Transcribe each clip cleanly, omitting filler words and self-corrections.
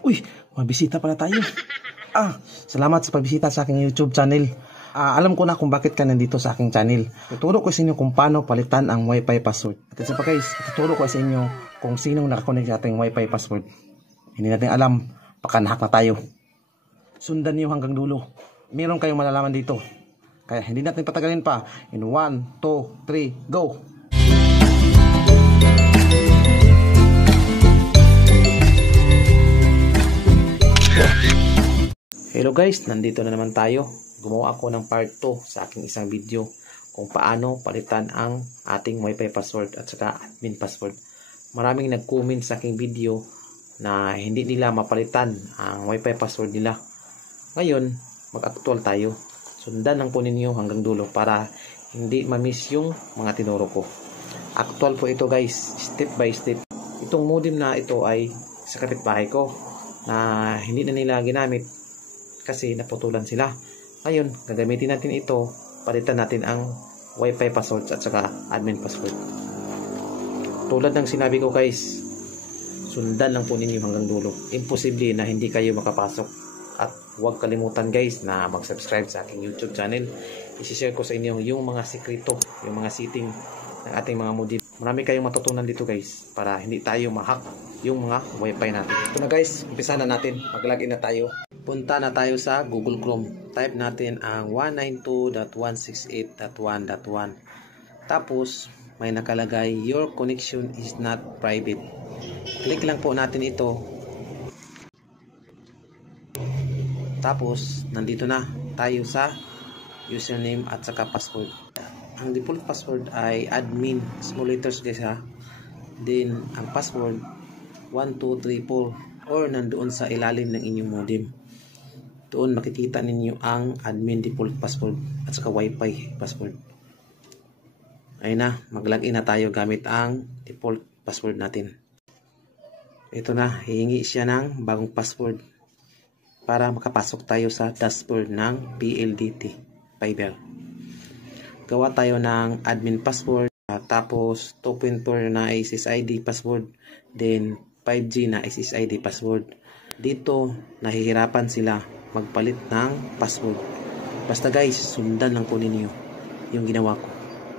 Uy, mabisita pala tayo. Salamat sa pagbisita sa aking YouTube channel. Alam ko na kung bakit ka nandito sa aking channel. Tuturo ko sa inyo kung paano palitan ang Wi-Fi password. At isa pa guys, tuturo ko sa inyo kung sinong nakakonect sa ating Wi-Fi password. Hindi natin alam, baka nahack na tayo. Sundan niyo hanggang dulo. Meron kayong malalaman dito. Kaya hindi natin patagalin pa. In 1, 2, 3, go! Hello guys, nandito na naman tayo. Gumawa ako ng part 2 sa aking isang video kung paano palitan ang ating Wi-Fi password at saka admin password. Maraming nag-comment sa aking video na hindi nila mapalitan ang Wi-Fi password nila. Ngayon, mag-actual tayo. Sundan lang po ninyo hanggang dulo para hindi ma-miss yung mga tinuro ko. Actual po ito guys, step by step. Itong modem na ito ay sa kapitbahay ko na hindi na nila ginamit kasi naputulan sila. Ngayon, gagamitin natin ito, palitan natin ang Wi-Fi password at saka admin password. Tulad ng sinabi ko guys, sundan lang po ninyo hanggang dulo. Imposible na hindi kayo makapasok. At huwag kalimutan guys na mag-subscribe sa aking YouTube channel. I-share ko sa inyo yung mga sekreto, yung mga setting ng ating mga modem. Marami kayong matutunan dito guys para hindi tayo ma-hack yung mga Wi-Fi natin. Ito na guys, umpisa na natin. Mag-login na tayo. Punta na tayo sa Google Chrome. Type natin ang 192.168.1.1. Tapos, may nakalagay, your connection is not private. Click lang po natin ito. Tapos, nandito na tayo sa username at saka password. Ang default password ay admin, small letters guys ha. Then, ang password 1234 or nandoon sa ilalim ng inyong modem. Doon makikita ninyo ang admin default password at saka Wi-Fi password. Ayun na, mag-login na tayo gamit ang default password natin. Ito na, hihingi siya ng bagong password para makapasok tayo sa dashboard ng PLDT Fiber. Gawa tayo ng admin password, tapos 2.4 na SSID password, then 5G na SSID password. Dito, nahihirapan sila magpalit ng password. Basta guys, sundan lang po ninyo yung ginawa ko.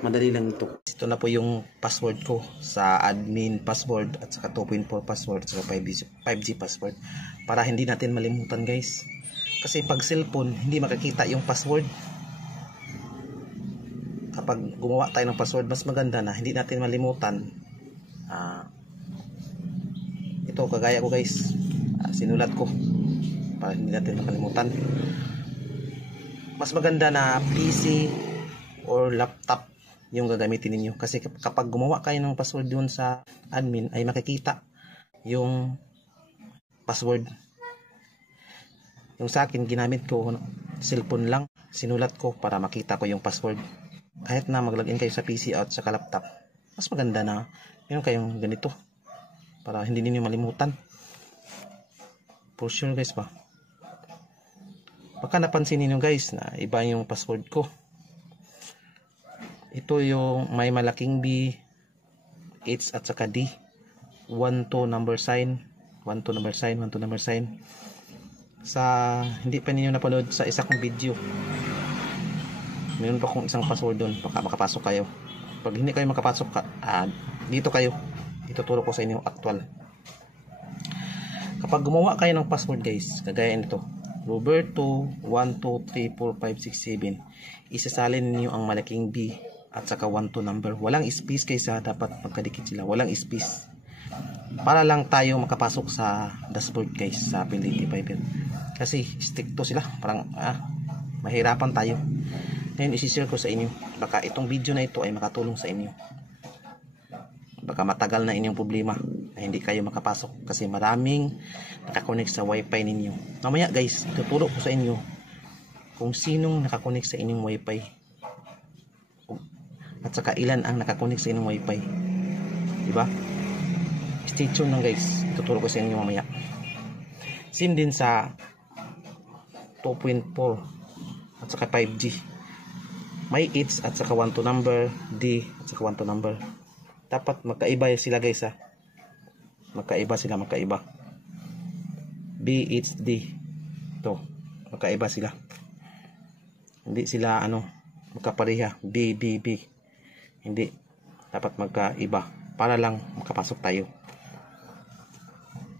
Madali lang ito. Ito na po yung password ko sa admin password at saka 2.4 password at saka 5G password. Para hindi natin malimutan guys. Kasi pag cellphone, hindi makikita yung password. Kapag gumawa tayo ng password, mas maganda na hindi natin malimutan. Ito, kagaya ko guys. Sinulat ko para hindi natin makalimutan. Mas maganda na PC or laptop yung gagamitin ninyo kasi kapag gumawa kayo ng password dun sa admin ay makikita yung password. Yung sa akin, ginamit ko cellphone lang, sinulat ko para makita ko yung password. Kahit na mag-login kayo sa PC at sa laptop, mas maganda na meron kayong ganito para hindi ninyo malimutan. For sure guys ba? Baka napansin niyo guys na iba yung password ko. Ito yung may malaking B, H at saka D. 1 to number sign, 1 to number sign, 1 to number sign. Sa hindi pa ninyo napanood sa isa kong video, meron pa akong isang password doon, baka makapasok kayo. Pag hindi kayo makapasok, dito kayo. Ituturo ko sa inyo actual. Kapag gumawa kayo ng password guys, kagaya nito, Roberto 1234567, isasalin niyo ang malaking B at saka 1 to number. Walang space kaysa dapat magkadikit sila. Walang space. Para lang tayo makapasok sa dashboard guys sa PLDT Fiber. Kasi stricto sila. Parang mahirapan tayo. Ngayon isi-share ko sa inyo. Baka itong video na ito ay makatulong sa inyo. Baka matagal na inyong problema na hindi kayo makapasok kasi maraming nakakonect sa Wi-Fi ninyo. Mamaya guys, ituturo ko sa inyo kung sinong nakakonect sa inyong Wi-Fi at saka ilan ang nakakonect sa inyong Wi-Fi. Diba? Stay tuned lang guys, ituturo ko sa inyo mamaya. Same din sa 2.4 at saka 5G. May H at saka 1 to number, D at saka 1 to number. Dapat magkaiba sila guys ha. Magkaiba sila, magkaiba. BHD. Ito, magkaiba sila. Hindi sila magkapareha. BBB. Hindi. Dapat magkaiba. Para lang makapasok tayo.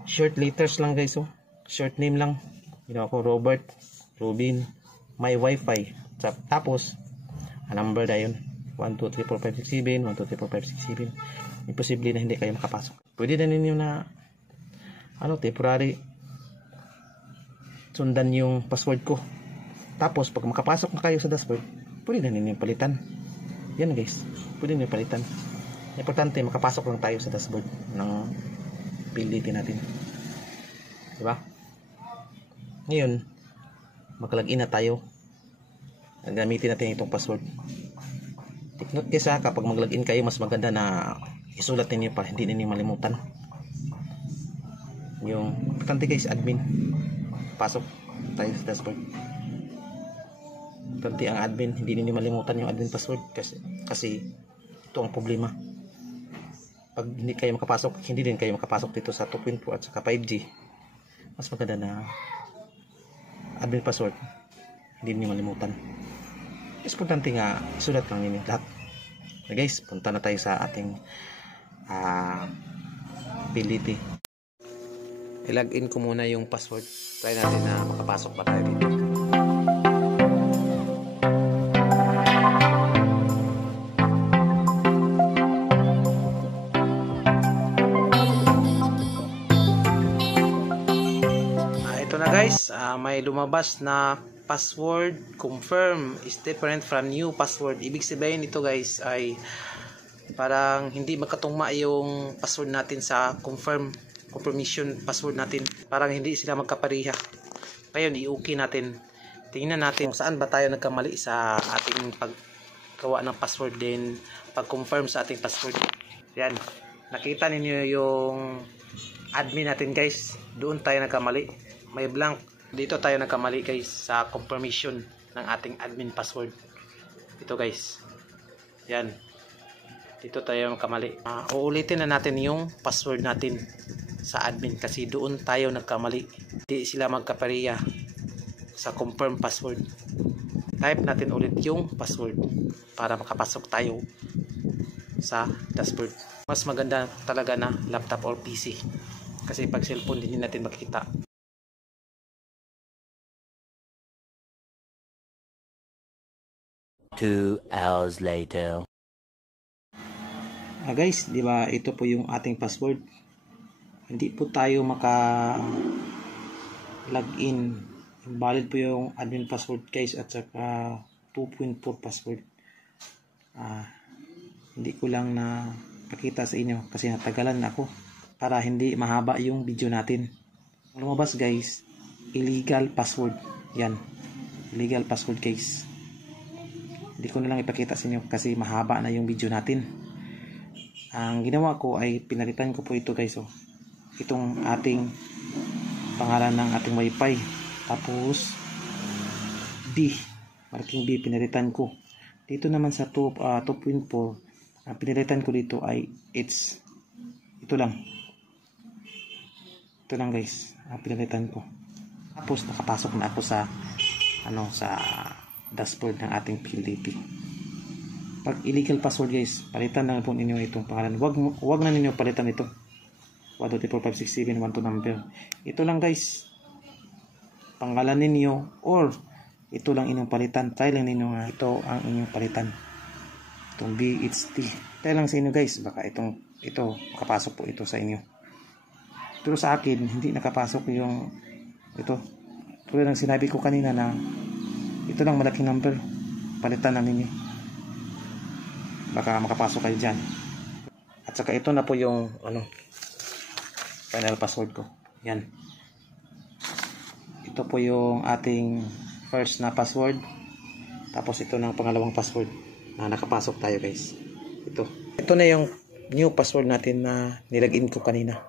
Short letters lang guys. Oh. Short name lang. Ginawa ko Robert, Rubin, my wifi. Tapos, number na yun. 1, 2, 3, 4, 5, 6, 7. 1, 2, 3, 4, 5, 6, 7. Imposible na hindi kayo makapasok. Pwede na ninyo na temporary sundan yung password ko. Tapos pag makapasok na kayo sa dashboard, pwede na ninyo palitan. Yan guys, pwede ninyo palitan. Importante makapasok lang tayo sa dashboard ng PLDT natin. Diba? Ngayon, mag-login na tayo. Gamitin natin itong password. Take note guys, kapag mag-login kayo, mas maganda na isulat ninyo para hindi ninyo malimutan. Yung importante guys, admin. Pasok tayo sa dashboard. Importante ang admin, hindi ninyo malimutan yung admin password kasi ito ang problema. Pag hindi kayo makapasok, hindi din kayo makapasok dito sa 2.4 at saka 5G. Mas maganda na admin password hindi ninyo malimutan. Importante nga isulat lang ninyo lahat. Okay guys, punta na tayo sa ating PLDT. I-login ko muna yung password. Try natin na makapasok pa tayo dito. Ito na guys, may lumabas na password confirm is different from new password. Ibig sabihin ito guys ay parang hindi magkatugma yung password natin sa confirmation password natin. Parang hindi sila magkapareha. Ngayon, i-okay natin. Tingnan natin kung saan ba tayo nagkamali sa ating paggawa ng password din pag-confirm sa ating password. Yan. Nakita ninyo yung admin natin guys. Doon tayo nagkamali. May blank. Dito tayo nagkamali guys sa confirmation ng ating admin password. Ito guys. Yan. Dito tayo nagkamali. Uulitin na natin yung password natin sa admin kasi doon tayo nagkamali. Hindi sila magkapareha sa confirm password. Type natin ulit yung password para makapasok tayo sa dashboard. Mas maganda talaga na laptop or PC kasi pag cellphone hindi natin makikita. Two hours later. Guys, di ba ito po yung ating password. Hindi po tayo maka-login. Valid po yung admin password guys at saka 2.4 password. Hindi ko lang na pakita sa inyo kasi natagalan na ako para hindi mahaba yung video natin. Lumabas guys, illegal password. Yan, illegal password guys. Hindi ko na lang ipakita sa inyo kasi mahaba na yung video natin. Ang ginawa ko ay pinalitan ko po ito guys. Itong ating pangalan ng ating wifi. Tapos B, marking B pinalitan ko. Dito naman sa 2.4, ang pinalitan ko dito ay H. Ito lang. Ito lang guys, ang pinalitan ko. Tapos nakapasok na ako sa sa dashboard ng ating PLDT. Pag illegal password guys, palitan na po ninyo itong pangalan. Wag na ninyo palitan ito. 1, 2, 3, 4, 5, 6, 7, 1, 2 number. Ito lang guys. Pangalan ninyo or ito lang inyong palitan. Try lang ninyo nga ito ang inyong palitan. Itong BHT. Try lang sa inyo guys. Baka ito makapasok po ito sa inyo. Pero sa akin, hindi nakapasok yung ito. Tulad ng sinabi ko kanina na ito lang malaking number. Palitan na ninyo. Baka makapasok kayo dyan. At saka ito na po yung final password ko. Yan. Ito po yung ating first na password. Tapos ito ng pangalawang password na nakapasok tayo guys. Ito na yung new password natin na nilagin ko kanina.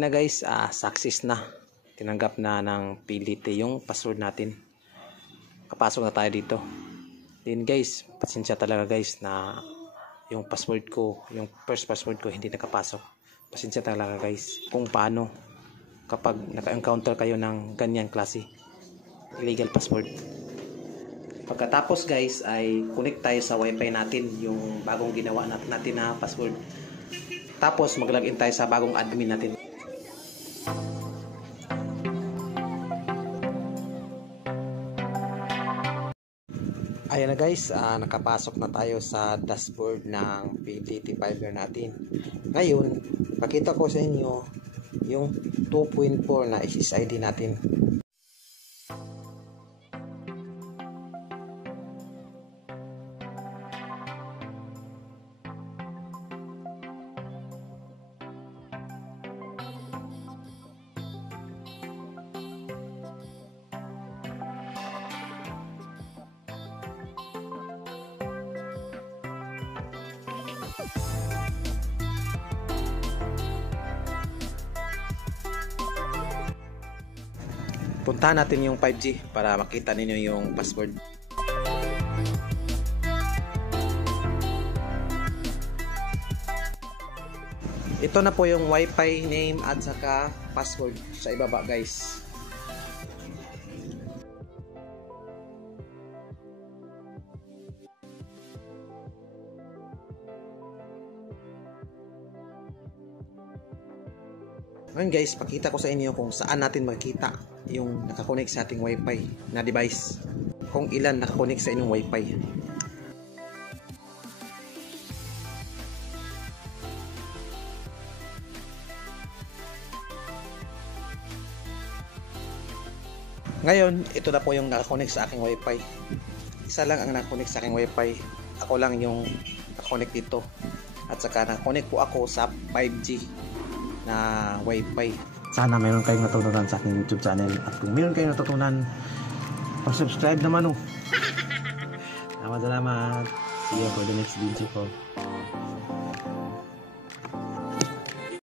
Na guys, success na. tinanggap na ng PLDT yung password natin. Kapasok na tayo dito. Then guys, pasensya talaga guys na yung password ko, yung first password ko hindi nakapasok. Pasensya talaga guys kung paano kapag naka-encounter kayo ng ganyan klase illegal password. Pagkatapos guys ay connect tayo sa wifi natin, yung bagong ginawa natin na password. Tapos mag-login tayo sa bagong admin natin. Ayan na guys, nakapasok na tayo sa dashboard ng PLDT Fiber natin. Ngayon, pakita ko sa inyo yung 2.4 na SSID natin. Puntahan natin yung 5G para makita ninyo yung password. Ito na po yung wifi name at saka password sa ibaba guys. Ngayon guys, pakita ko sa inyo kung saan natin makikita yung nakakonect sa ating wifi na device. Kung ilan nakakonect sa inyong wifi. Ngayon, ito na po yung nakakonect sa aking wifi. Isa lang ang nakakonect sa aking wifi. Ako lang yung nakakonect dito. At saka nakakonect po ako sa 5G na wifi. Sana meron kayong natutunan sa aking YouTube channel. At kung meron kayong natutunan, pa-subscribe naman oh. Salamat. See you for the next video ko.